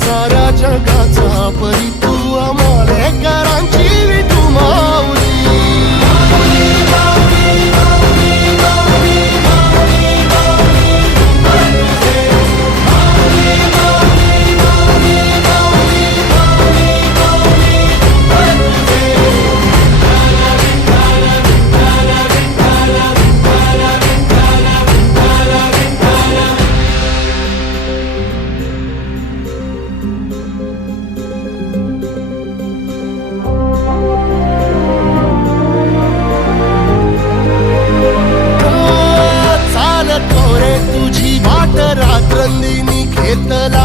सारा जगाचा परी the Itala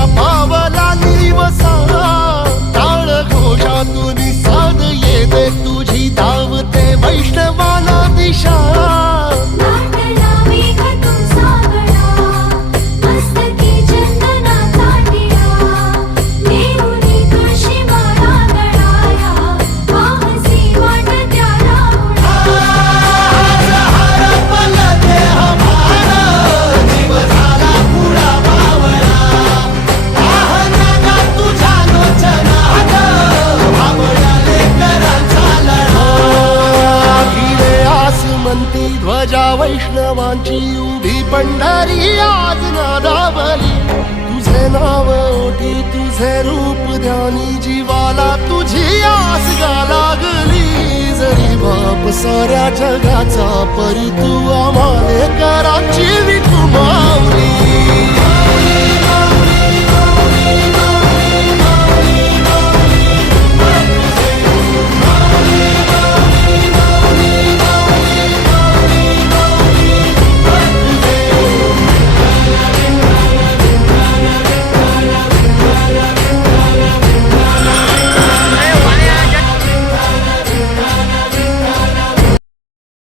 माझ्या वैष्णवांची उभी पंढरी आज नादावली. तुझे नाव ओटी तुझे रूप ध्यानी जीवाला तुझी आस लागली जरी बाप साऱ्या जगाचा परी तू